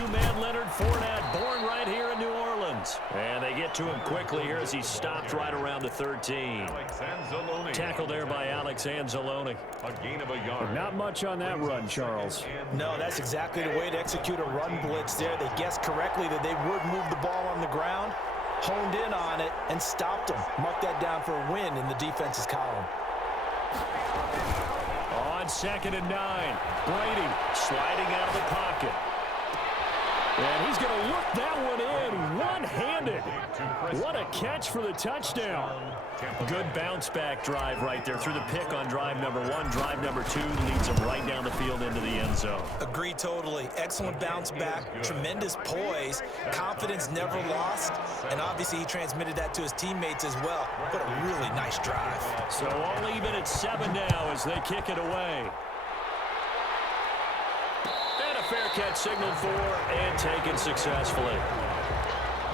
man Leonard Fournette, born right here in New Orleans. And they get to him quickly here as he stopped right around the 13. Tackled there by Alex Anzalone. A gain of a yard. Not much on that run, Charles. No, that's exactly the way to execute a run blitz there. They guessed correctly that they would move the ball on the ground, honed in on it, and stopped them. Mark that down for a win in the defense's column. On 2nd and 9, Brady sliding out of the pocket. And he's going to look that one in one-handed. What a catch for the touchdown. Good bounce-back drive right there through the pick on drive number 1. Drive number 2 leads him right down the field into the end zone. Agree totally. Excellent bounce back, tremendous poise, confidence never lost, and obviously he transmitted that to his teammates as well. What a really nice drive. So all even at 7 now as they kick it away. And a fair catch signaled for and taken successfully.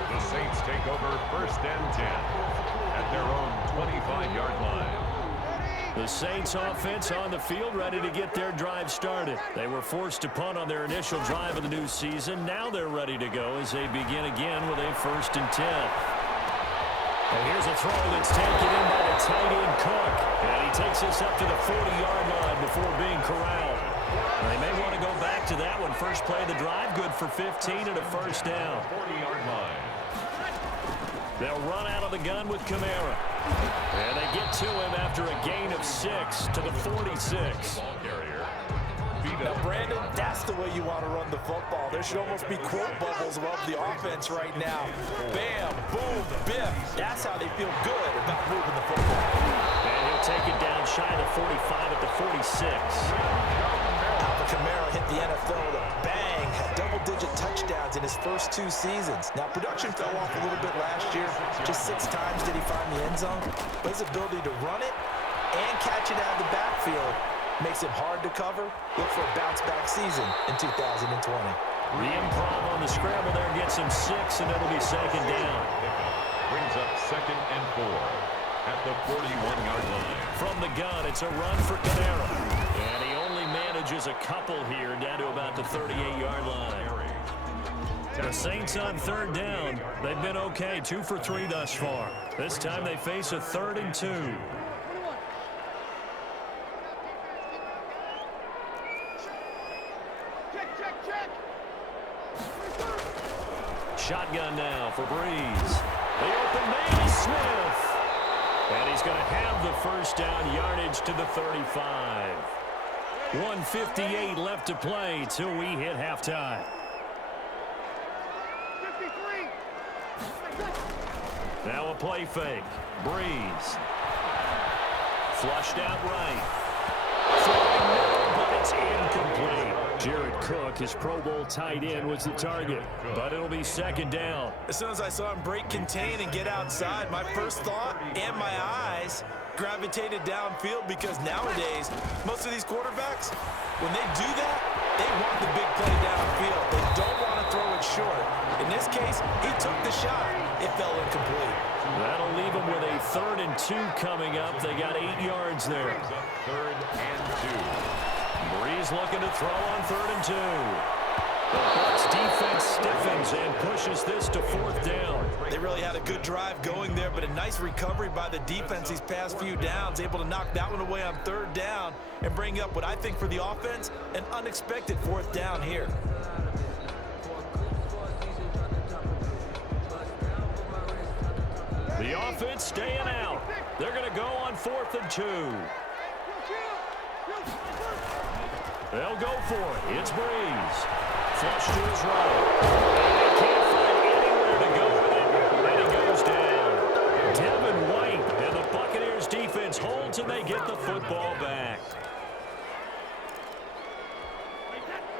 The Saints take over 1st and 10 at their own 25-yard line. The Saints offense on the field ready to get their drive started. They were forced to punt on their initial drive of the new season. Now they're ready to go as they begin again with a 1st and 10. And here's a throw that's taken in by the tight end Cook. And he takes this up to the 40-yard line before being corralled. And they may want to go back to that one. First play of the drive, good for 15 and a 1st down. 40-yard line. They'll run out of the gun with Kamara. And they get to him after a gain of 6 to the 46. Now, Brandon, that's the way you want to run the football. There should almost be quote bubbles above the offense right now. Bam, boom, biff. That's how they feel good about moving the football. And he'll take it down shy of the 45 at the 46. Alvin Kamara hit the NFL with a bang. Had double-digit touchdowns in his first 2 seasons. Now, production fell off a little bit last year. Just 6 times did he find the end zone. But his ability to run it and catch it out of the backfield makes him hard to cover. Look for a bounce-back season in 2020. The improv on the scramble there gets him 6, and it'll be 2nd down. Brings up 2nd and 4 at the 41-yard line. From the gun, it's a run for Kamara. And he only manages a couple here down to about the 38-yard line. The Saints on 3rd down. They've been okay, 2 for 3 thus far. This time they face a 3rd and 2. Shotgun now for Breeze. The open man is Smith. And he's going to have the 1st down, yardage to the 35. 1:58 left to play till we hit halftime. Now a play fake. Breeze. Flushed out right. Throwing no, but it's incomplete. Jared Cook, his Pro Bowl tight end, was the target, but it'll be 2nd down. As soon as I saw him break contain and get outside, my first thought and my eyes gravitated downfield, because nowadays, most of these quarterbacks, when they do that, they want the big play downfield. They don't want to throw it short. In this case, he took the shot. It fell incomplete. That'll leave them with a 3rd and 2 coming up. They got 8 yards there. 3rd and 2. Breeze looking to throw on 3rd and 2. The Bucs defense stiffens and pushes this to 4th down. They really had a good drive going there, but a nice recovery by the defense these past few downs, able to knock that one away on 3rd down and bring up what I think for the offense, an unexpected 4th down here. The offense staying out. They're going to go on 4th and 2. They'll go for it. It's Breeze. Flush to his right. They can't find anywhere to go with it. And he goes down. Devin White and the Buccaneers defense holds, and they get the football back.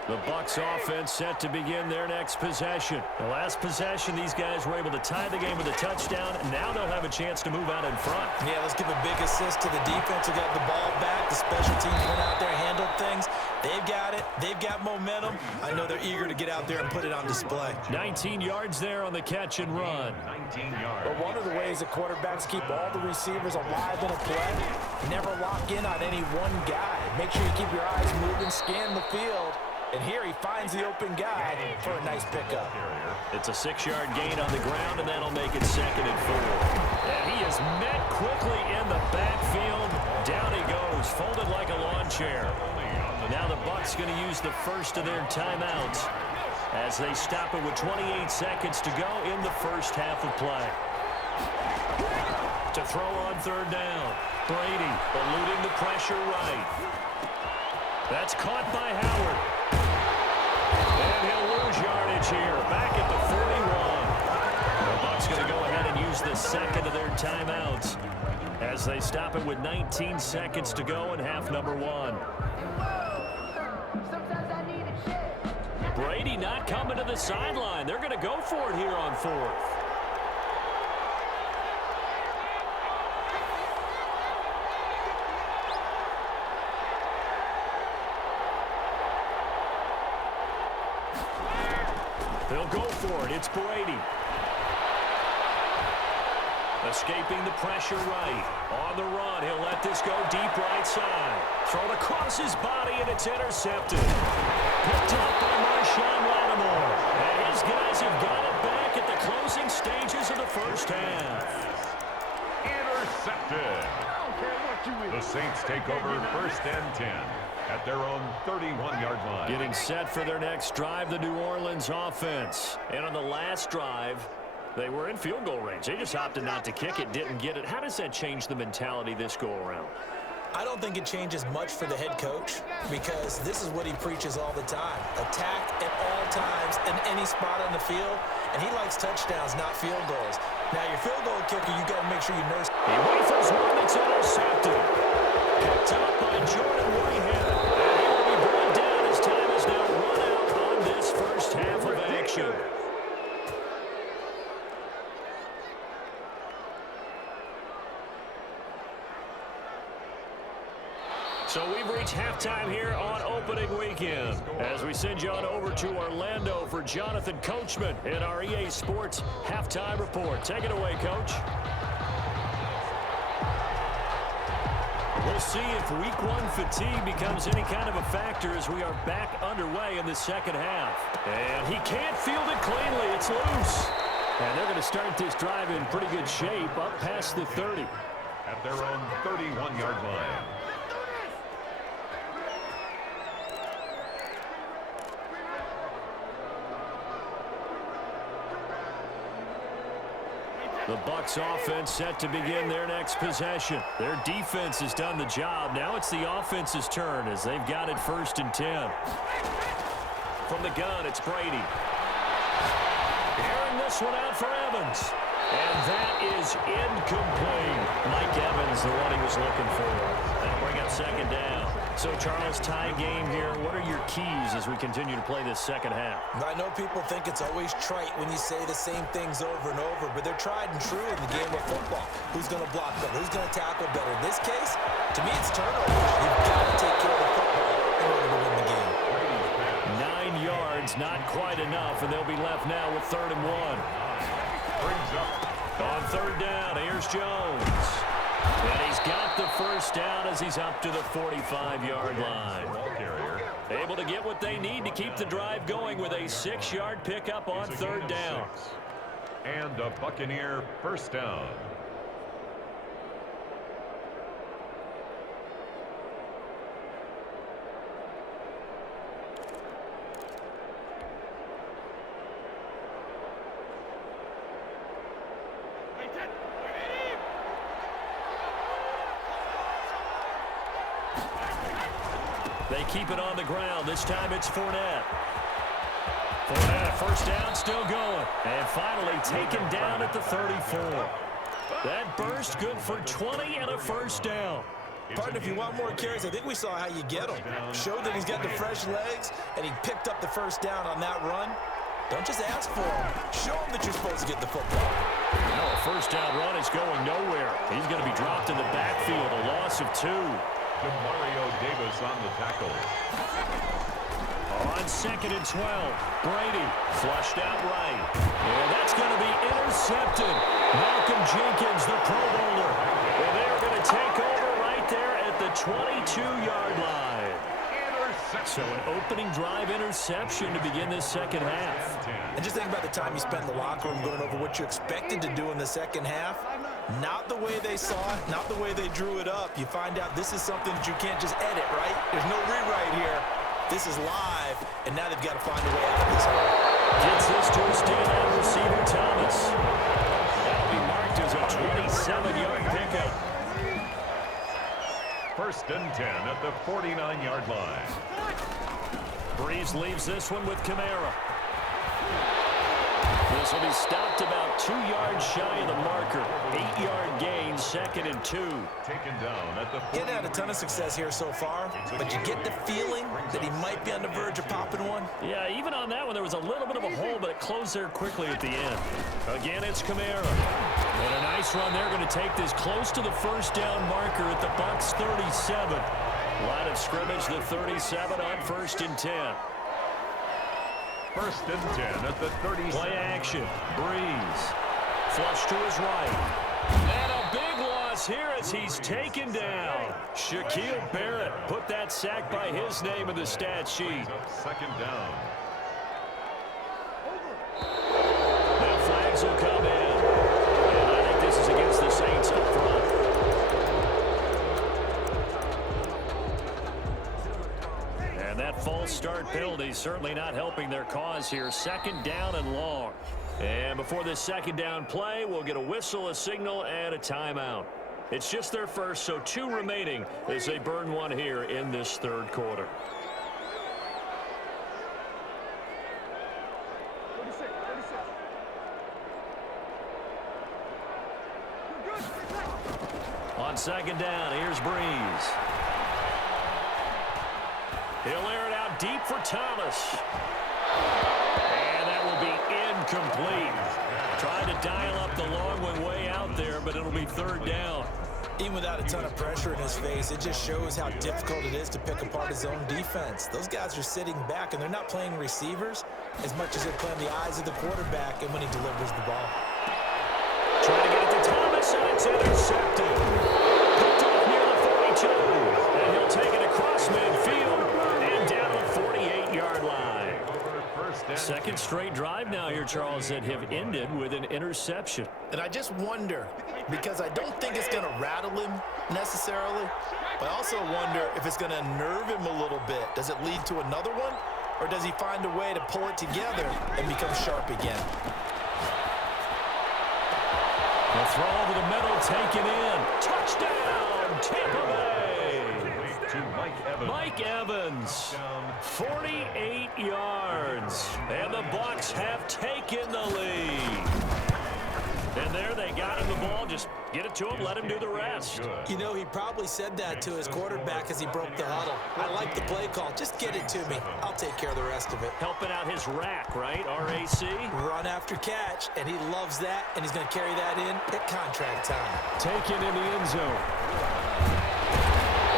The Bucs offense set to begin their next possession. The last possession, these guys were able to tie the game with a touchdown, and now they'll have a chance to move out in front. Yeah, let's give a big assist to the defense who got the ball back. The special teams went out there, handled things. They've got it. They've got momentum. I know they're eager to get out there and put it on display. 19 yards there on the catch and run. 19 yards. But one of the ways that quarterbacks keep all the receivers alive in a play, never lock in on any one guy. Make sure you keep your eyes moving, scan the field, And here he finds the open guy for a nice pickup. It's a 6-yard gain on the ground, and that'll make it 2nd and 4. And he is met quickly in the backfield. Down he goes, folded like a lawn chair. Now the Bucs going to use the first of their timeouts as they stop it with 28 seconds to go in the first half of play. To throw on 3rd down. Brady eluding the pressure right. That's caught by Howard. And he'll lose yardage here. Back at the 41. The Bucs going to go ahead and use the second of their timeouts as they stop it with 19 seconds to go in half number 1. Brady not coming to the sideline. They're going to go for it here on 4th. They'll go for it. It's Brady. Escaping the pressure right. On the run, he'll let this go deep right side. Thrown across his body, and it's intercepted. Picked up by Marshawn Lattimore. And his guys have got it back at the closing stages of the first half. Intercepted. The Saints take over 1st and 10 at their own 31-yard line. Getting set for their next drive, the New Orleans offense. And on the last drive, they were in field goal range. They just opted not to kick it, didn't get it. How does that change the mentality this go-around? I don't think it changes much for the head coach because this is what he preaches all the time. Attack at all times in any spot on the field, and he likes touchdowns, not field goals. Now, your field goal kicker, you got to make sure you nurse. He rifles one that's intercepted. Picked up by Jordan Whitehead. And he will be brought down as time is now run out on this first half of action. So we've reached halftime here on opening weekend as we send you on over to Orlando for Jonathan Coachman in our EA Sports Halftime Report. Take it away, Coach. We'll see if Week 1 fatigue becomes any kind of a factor as we are back underway in the second half. And he can't field it cleanly. It's loose. And they're going to start this drive in pretty good shape up past the 30. At their own 31-yard line. The Bucs offense set to begin their next possession. Their defense has done the job. Now it's the offense's turn as they've got it 1st and 10. From the gun, it's Brady. Airing this one out for Evans. And that is incomplete. Mike Evans, the one he was looking for. That'll bring up 2nd down. So, Charles, tie game here. What are your keys as we continue to play this second half? I know people think it's always trite when you say the same things over and over, but they're tried and true in the game of football. Who's going to block better? Who's going to tackle better? In this case, to me, it's turnovers. You've got to take care of the football in order to win the game. 9 yards, not quite enough, and they'll be left now with 3rd and 1. Brings up. On 3rd down, here's Jones. And he's got the first down as he's up to the 45-yard line. Able to get what they need to keep the drive going with a 6-yard pickup on 3rd down. And a Buccaneer first down. They keep it on the ground. This time it's Fournette. Fournette, first down, still going. And finally taken down at the 34. That burst good for 20 and a first down. Partner, if you want more carries, I think we saw how you get them. Showed that he's got the fresh legs, and he picked up the first down on that run. Don't just ask for him. Show him that you're supposed to get the football. No, a first down run is going nowhere. He's going to be dropped in the backfield, a loss of 2. Mario Davis on the tackle. On 2nd and 12, Brady flushed out right. And that's going to be intercepted. Malcolm Jenkins, the Pro Bowler. And they're going to take over right there at the 22-yard line. So an opening drive interception to begin this second half. And just think about the time you spent in the locker room going over what you expected to do in the second half. Not the way they saw it, not the way they drew it up. You find out this is something that you can't just edit, right? There's no rewrite here. This is live, and now they've got to find a way out of this hole. Gets this to a standout receiver, Thomas. That'll be marked as a 27-yard pickup. 1st and 10 at the 49-yard line. Breeze leaves this one with Kamara. This will be stopped about 2 yards shy of the marker. 8-yard gain, 2nd and 2. Taken down at the 49. Getting had a ton of success here so far, but you get the feeling that he might be on the verge of popping one. Yeah, even on that one, there was a little bit of a hole, but it closed there quickly at the end. Again, it's Kamara. And a nice run there, going to take this close to the first down marker at the Bucs 37. Line of scrimmage, the 37 on 1st and 10. 1st and 10 at the 30. Play action. Breeze. Flush to his right. And a big loss here as he's taken down. Shaquille Barrett put that sack by his name in the stat sheet. 2nd down. Now flags will come in. And I think this is against the Saints up front. And that false start penalty certainly not helping their cause here. 2nd down and long. And before this 2nd down play, we'll get a whistle, a signal, and a timeout. It's just their first, so 2 remaining as they burn one here in this 3rd quarter. On 2nd down, here's Breeze. He'll air it out deep for Thomas. And that will be incomplete. Tried to dial up the long one way out there, but it'll be 3rd down. Even without a ton of pressure in his face, it just shows how difficult it is to pick apart his own defense. Those guys are sitting back, and they're not playing receivers as much as they're playing the eyes of the quarterback and when he delivers the ball. Trying to get it to Thomas, and it's intercepted. Picked off near the 42. And he'll take it across midfield and down the 48-yard line. 2nd straight drive now here, Charles, that have ended with an interception. And I just wonder, because I don't think it's going to rattle him necessarily, but I also wonder if it's going to nerve him a little bit. Does it lead to another one, or does he find a way to pull it together and become sharp again? The throw over the middle, taken in. Touchdown, Tampa Bay. To Mike Evans. Mike Evans, 48 yards. And the Bucs have taken the lead. And there they got him the ball. Just get it to him, let him do the rest. You know, he probably said that to his quarterback as he broke the huddle. I like the play call. Just get it to me. I'll take care of the rest of it. Helping out his rack, right? RAC. Run after catch, and he loves that, and he's going to carry that in at contract time. Taken in the end zone.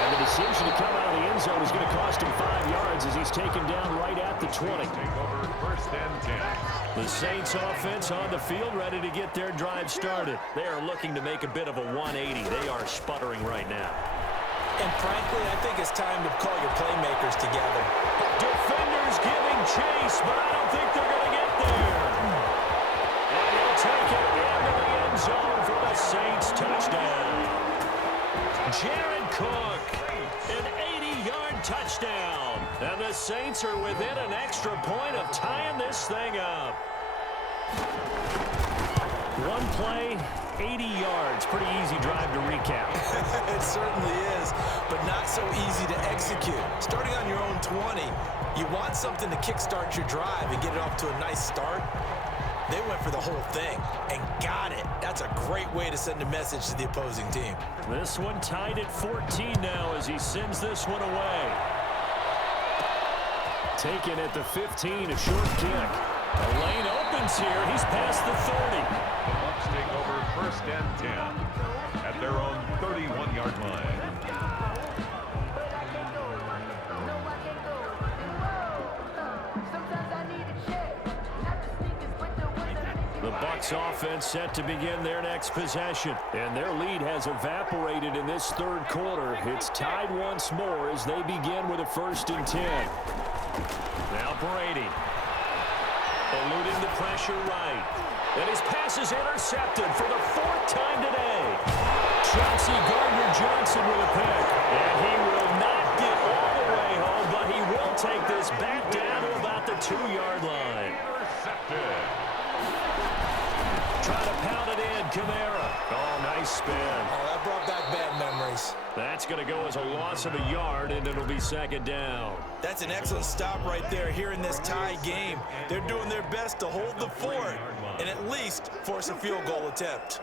And the decision to come out of the end zone is going to cost him 5 yards as he's taken down right at the 20. Take over 1st and 10. The Saints offense on the field, ready to get their drive started. They are looking to make a bit of a 180. They are sputtering right now. And frankly, I think it's time to call your playmakers together. Defenders giving chase, but I don't think they're going to get there. And he'll take it into the end zone for the Saints touchdown. Jared Cook, an 80-yard touchdown. And the Saints are within an extra point of tying this thing up. One play, 80 yards. Pretty easy drive to recap. It certainly is, but not so easy to execute. Starting on your own 20, you want something to kickstart your drive and get it off to a nice start. They went for the whole thing and got it. That's a great way to send a message to the opposing team. This one tied at 14 now as he sends this one away. Taken at the 15, a short kick. The lane opens here. He's past the 30. The Bucs take over 1st and 10 at their own 31-yard line. The Bucs offense set to begin their next possession. And their lead has evaporated in this third quarter. It's tied once more as they begin with a 1st and 10. Now Brady. Eluding the pressure right. And his pass is intercepted for the 4th time today. Chauncey Gardner-Johnson with a pick. And he will not get all the way home, but he will take this back down to about the 2-yard line. Trying to pound it in, Kamara. Oh, nice spin. Oh, that brought back bad memories. That's going to go as a loss of a yard, and it'll be 2nd down. That's an excellent stop right there here in this tie game. They're doing their best to hold the fort and at least force a field goal attempt.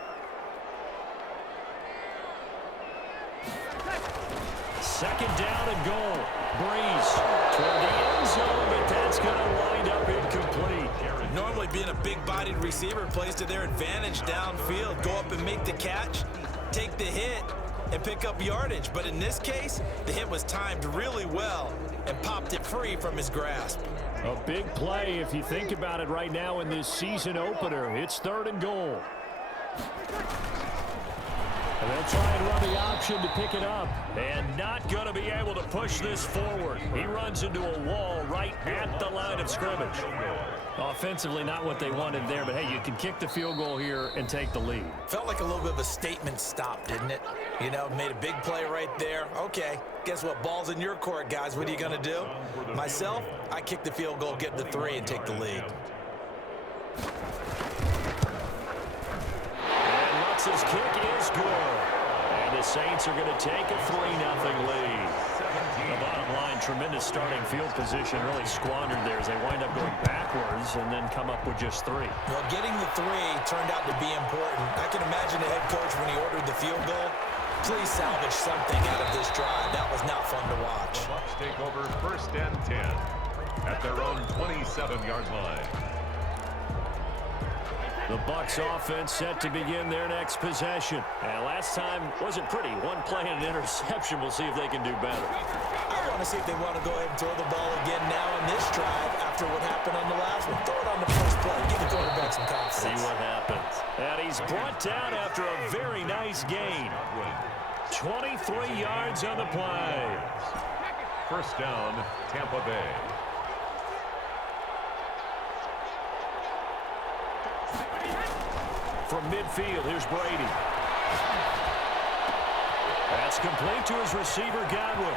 2nd down and goal. Breeze toward the end zone, but that's going to wind up incomplete. Normally being a big-bodied receiver plays to their advantage downfield. Go up and make the catch, take the hit, and pick up yardage. But in this case, the hit was timed really well and popped it free from his grasp. A big play if you think about it right now in this season opener. It's 3rd and goal. And they'll try and run the option to pick it up. And not going to be able to push this forward. He runs into a wall right at the line of scrimmage. Offensively, not what they wanted there, but hey, you can kick the field goal here and take the lead. Felt like a little bit of a statement stop, didn't it? You know, made a big play right there. Okay, guess what? Ball's in your court, guys. What are you going to do? Myself, I kick the field goal, get the 3, and take the lead. And Lutz's kick is good. And the Saints are going to take a 3-0 lead. The bottom line, tremendous starting field position, really squandered there as they wind up going backwards and then come up with just 3. Well, getting the 3 turned out to be important. I can imagine the head coach when he ordered the field goal. Please salvage something out of this drive. That was not fun to watch. The Bucs take over 1st and 10 at their own 27-yard line. The Bucs offense set to begin their next possession. And last time wasn't pretty. 1 play and an interception. We'll see if they can do better. I want to see if they want to go ahead and throw the ball again now on this drive after what happened on the last one. Throw it on the first play. Give the quarterback some confidence. See what happens. And he's brought down after a very nice gain. 23 yards on the play. 1st down, Tampa Bay. From midfield, here's Brady. That's complete to his receiver, Godwin.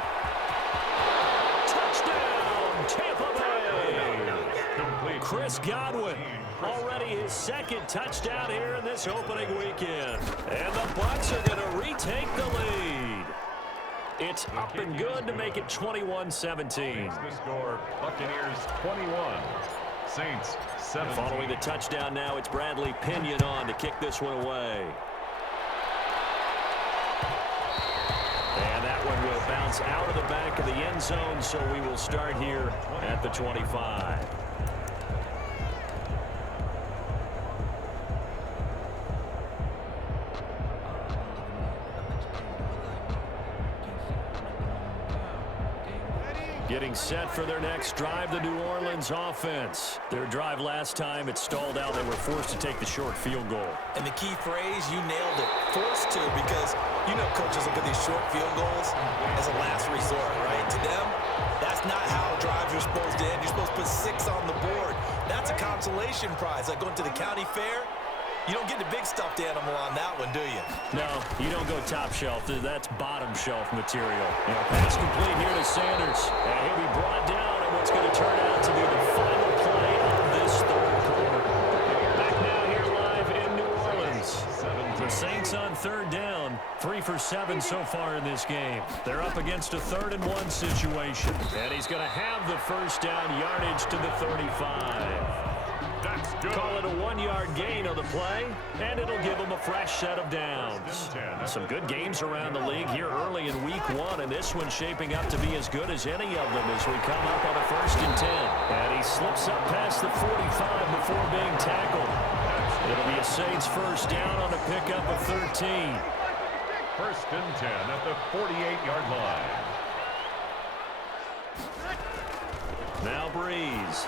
Touchdown, Tampa Bay! Chris Godwin, already his 2nd touchdown here in this opening weekend. And the Bucs are going to retake the lead. It's up and good to make it 21-17. The score, Buccaneers 21. Saints 7. Following the touchdown now, it's Bradley Pinion on to kick this one away. And that one will bounce out of the back of the end zone, so we will start here at the 25. Getting set for their next drive, the New Orleans offense. Their drive last time, it stalled out. They were forced to take the short field goal. And the key phrase, you nailed it. Forced to, because you know coaches look at these short field goals as a last resort, right? To them, that's not how drives are supposed to end. You're supposed to put 6 on the board. That's a consolation prize. Like going to the county fair, you don't get the big stuffed animal on that one, do you? No, you don't go top shelf. That's bottom shelf material. Pass complete here to Sanders. And he'll be brought down in what's going to turn out to be the final play of this third quarter. Back now here live in New Orleans. The Saints on 3rd down. 3 for 7 so far in this game. They're up against a 3rd and 1 situation. And he's going to have the 1st down yardage to the 35. Call it a 1-yard gain on the play, and it'll give them a fresh set of downs. Some good games around the league here early in week 1, and this one's shaping up to be as good as any of them as we come up on a 1st and 10. And he slips up past the 45 before being tackled. It'll be a Saints 1st down on a pickup of 13. 1st and 10 at the 48-yard line. Now Breeze.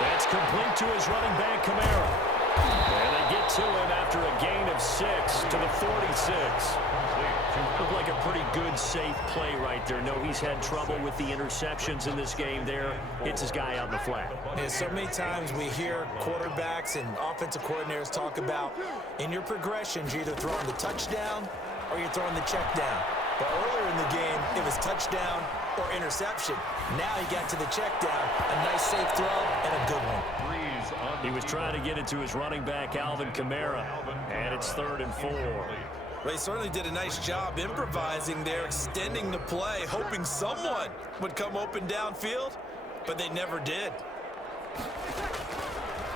That's complete to his running back, Kamara. And they get to him after a gain of 6 to the 46. Looked like a pretty good, safe play right there. No, he's had trouble with the interceptions in this game there. Hits his guy out in the flat. Yeah, so many times we hear quarterbacks and offensive coordinators talk about in your progressions, you're either throwing the touchdown or you're throwing the check down. But earlier in the game, it was touchdown or interception. Now he got to the check down, a nice safe throw and a good one. He was trying to get it to his running back, Alvin Kamara, and it's 3rd and 4. Well, he certainly did a nice job improvising there, extending the play, hoping someone would come open downfield, but they never did.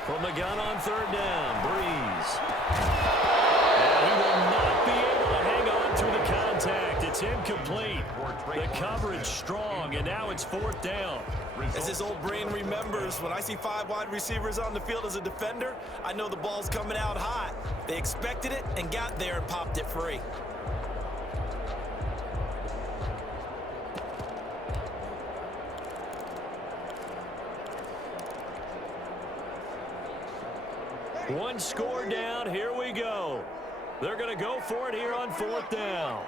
From the gun on 3rd down, Breeze. And he will not be able to hang on through the contact. It's incomplete. The coverage strong, and now it's 4th down. As his old brain remembers, when I see 5 wide receivers on the field as a defender, I know the ball's coming out hot. They expected it and got there and popped it free. One score down, here we go. They're going to go for it here on 4th down.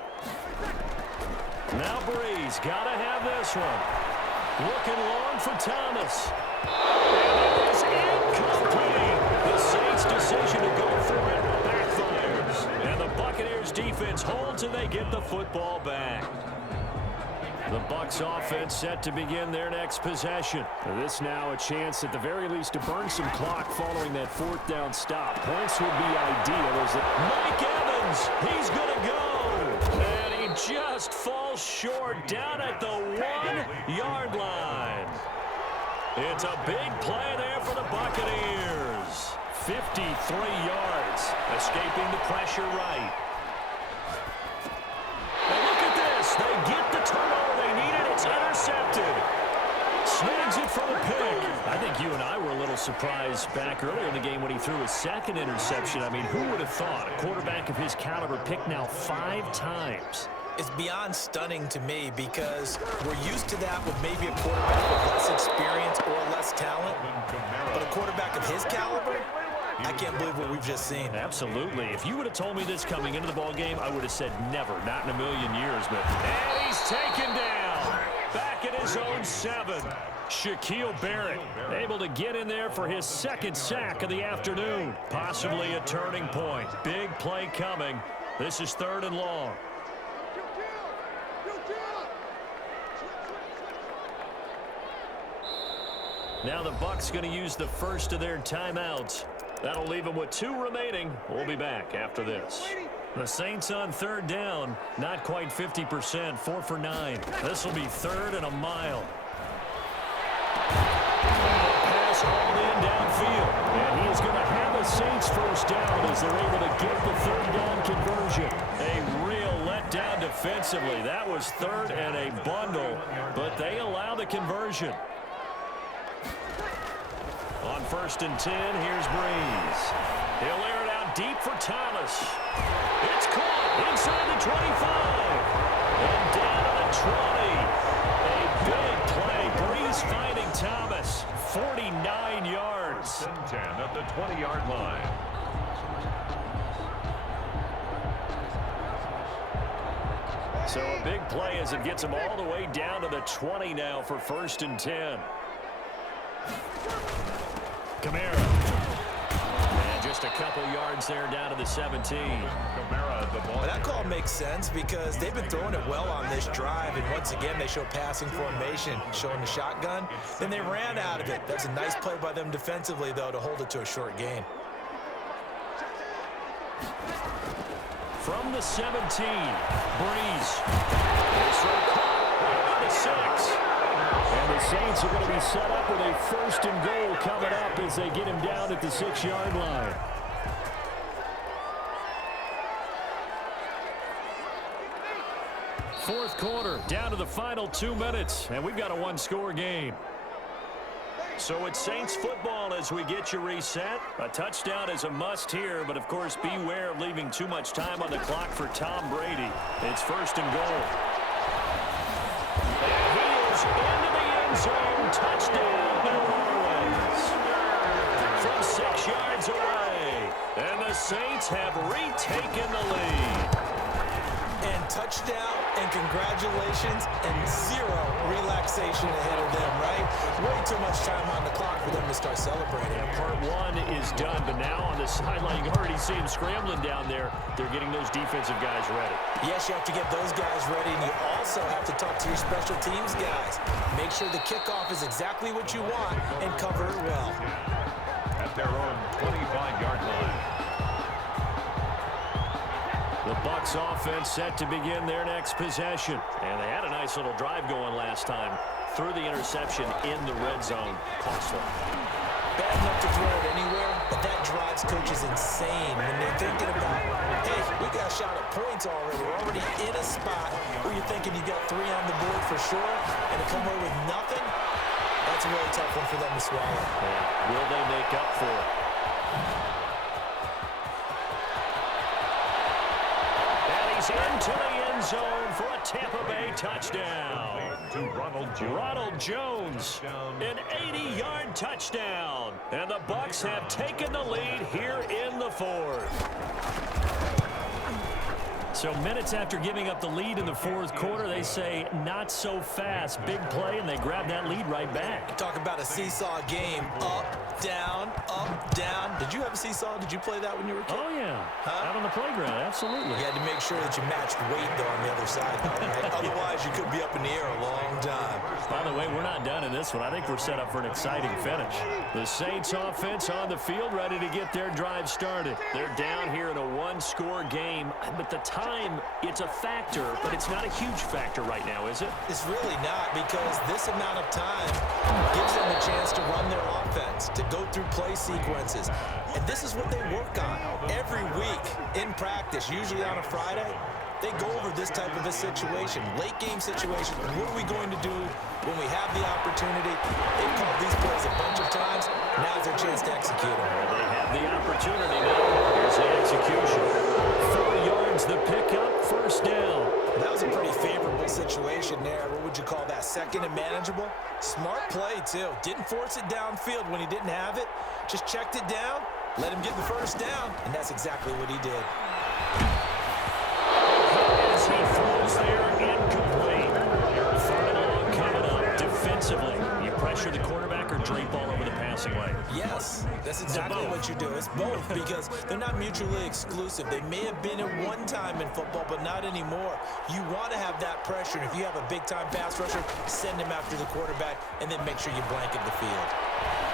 Now Breeze, got to have this one. Looking long for Thomas. And it is incomplete. The Saints' decision to go for it backfires. And the Buccaneers defense holds and they get the football back. The Bucs offense set to begin their next possession. This now a chance at the very least to burn some clock following that 4th down stop. Points would be ideal. Mike Evans, he's going to go. And he just falls short down at the 1-yard line. It's a big play there for the Buccaneers. 53 yards, escaping the pressure right. Now look at this. They get the turnover they needed. It's intercepted. Snags it for the pick. I think you and I were a little surprised back earlier in the game when he threw his 2nd interception. I mean, who would have thought a quarterback of his caliber picked now 5 times? It's beyond stunning to me because we're used to that with maybe a quarterback with less experience or less talent. But a quarterback of his caliber, I can't believe what we've just seen. Absolutely. If you would have told me this coming into the ball game, I would have said never, not in a million years. But and he's taken down back at his own 7. Shaquille Barrett able to get in there for his 2nd sack of the afternoon. Possibly a turning point. Big play coming. This is 3rd and long. Now the Bucs going to use the first of their timeouts. That'll leave them with 2 remaining. We'll be back after this. The Saints on 3rd down. Not quite 50%. 4 for 9. This will be 3rd and a mile. Pass hauled in downfield. And he is going to have a Saints first down as they're able to get the 3rd down conversion. A real letdown defensively. That was 3rd and a bundle, but they allow the conversion. On 1st and 10, here's Breeze. He'll air it out deep for Thomas. It's caught inside the 25. And down to the 20. A big play. Breeze finding Thomas. 49 yards. 10 at the 20-yard line. So a big play as it gets him all the way down to the 20 now for 1st and 10. Kamara. And just a couple yards there down to the 17. Kamara, the ball. Well, that call makes sense because they've been throwing it well on this drive, and once again they show passing formation, showing the shotgun. Then they ran out of it. That's a nice play by them defensively, though, to hold it to a short gain. From the 17, Breeze. This one caught right on the 6. And the Saints are going to be set up with a 1st and goal coming up as they get him down at the 6-yard line. Fourth quarter, down to the final 2 minutes, and we've got a 1-score game. So it's Saints football as we get you reset. A touchdown is a must here, but of course beware of leaving too much time on the clock for Tom Brady. It's 1st and goal. And he is into the end zone. Touchdown, New Orleans. From 6 yards away. Saints have retaken the lead. And touchdown, and congratulations, and zero relaxation ahead of them, right? Way too much time on the clock for them to start celebrating. Yeah, part one is done, but now on the sideline, you can already see them scrambling down there. They're getting those defensive guys ready. Yes, you have to get those guys ready, and you also have to talk to your special teams guys. Make sure the kickoff is exactly what you want and cover it well. At their own 25-yard line. The Bucs offense set to begin their next possession. And they had a nice little drive going last time. Threw the interception in the red zone. Costly. Bad enough to throw it anywhere, but that drives coaches insane when they're thinking about, hey, we got a shot at points already. We're already in a spot where you're thinking you got 3 on the board for sure, and to come away with nothing, that's a really tough one for them to swallow. Yeah. Will they make up for it? Into the end zone for a Tampa Bay touchdown. To Ronald Jones, an 80-yard touchdown. And the Bucs have taken the lead here in the fourth. So minutes after giving up the lead in the fourth quarter, they say not so fast. Big play, and they grab that lead right back. Talk about a seesaw game. Up, down, up, down. Did you have a seesaw? Did you play that when you were a kid? Oh, yeah. Huh? Out on the playground, absolutely. You had to make sure that you matched weight, though, on the other side, though, right? Otherwise, you could be up in the air a long time. By the way, we're not done in this one. I think we're set up for an exciting finish. The Saints offense on the field, ready to get their drive started. They're down here in a one-score game, but the time, it's a factor, but it's not a huge factor right now, is it? It's really not, because this amount of time gives them a chance to run their offense, to go through play sequences. And this is what they work on every week in practice, usually on a Friday. They go over this type of a situation, late game situation. What are we going to do when we have the opportunity? They've called these plays a bunch of times. Now's their chance to execute them. Well, they have the opportunity now. Here's the execution. 4 yards the pickup, first down. That was a pretty favorable situation there. What would you call that? Second and manageable? Smart play, too. Didn't force it downfield when he didn't have it. Just checked it down, let him get the first down, and that's exactly what he did. As he throws there, incomplete. Third and long coming up. Defensively, you pressure the quarterback or drape all over the passing lane? Yes, that's exactly what you do. It's both, because they're not mutually exclusive. They may have been at one time in football, but not anymore. You want to have that pressure. And if you have a big-time pass rusher, send him after the quarterback, and then make sure you blanket the field.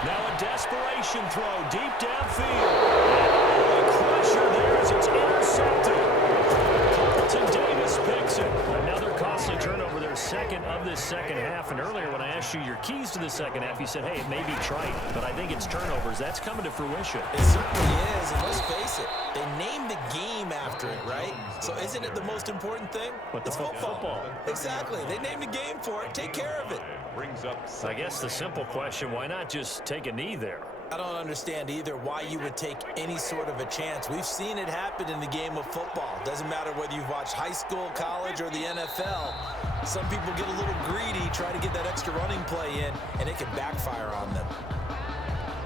Now a desperation throw deep downfield. And a crusher there as it's intercepted. Carlton Davis picks it. Another costly turnover, their second of this second half. And earlier when I asked you your keys to the second half, you said, hey, it may be trite, but I think it's turnovers. That's coming to fruition. It certainly is, and let's face it, they named the game after it, right? So isn't it the most important thing? What, the it's football. Exactly. They named the game for it. Take care of it. Brings up. I guess the simple question, why not just take a knee there? I don't understand either why you would take any sort of a chance. We've seen it happen in the game of football. Doesn't matter whether you've watched high school, college, or the NFL. Some people get a little greedy, try to get that extra running play in, and it can backfire on them.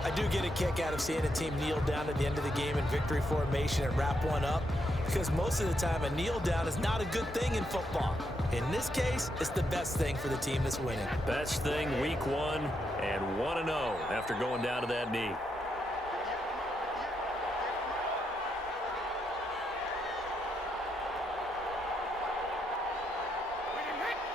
I do get a kick out of seeing a team kneel down at the end of the game in victory formation and wrap one up, because most of the time a kneel down is not a good thing in football. In this case, it's the best thing for the team that's winning. Best thing week 1 and 1-0 after going down to that knee.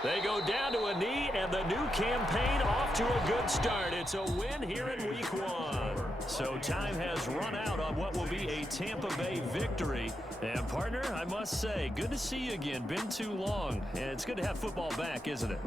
They go down to a knee, and the new campaign off to a good start. It's a win here in week 1. So time has run out on what will be a Tampa Bay victory. And, partner, I must say, good to see you again. Been too long. And it's good to have football back, isn't it?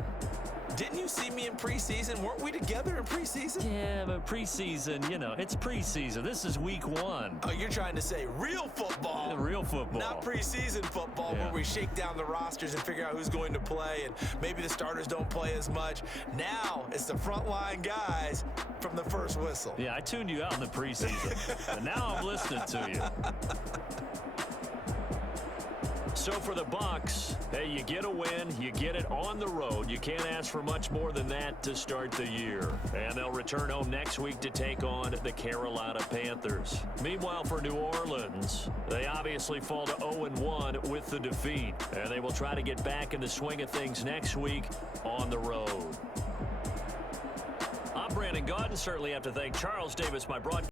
Didn't you see me in preseason? Weren't we together in preseason? Yeah, but preseason, you know, it's preseason. This is week 1. Oh, you're trying to say real football. Yeah, real football. Not preseason football, Yeah. where we shake down the rosters and figure out who's going to play, and maybe the starters don't play as much. Now it's the frontline guys from the first whistle. Yeah, I tuned you out in the preseason. But now I'm listening to you. So for the Bucs, hey, you get a win, you get it on the road. You can't ask for much more than that to start the year. And they'll return home next week to take on the Carolina Panthers. Meanwhile, for New Orleans, they obviously fall to 0-1 with the defeat. And they will try to get back in the swing of things next week on the road. I'm Brandon Gaudin. Certainly have to thank Charles Davis, my broadcast.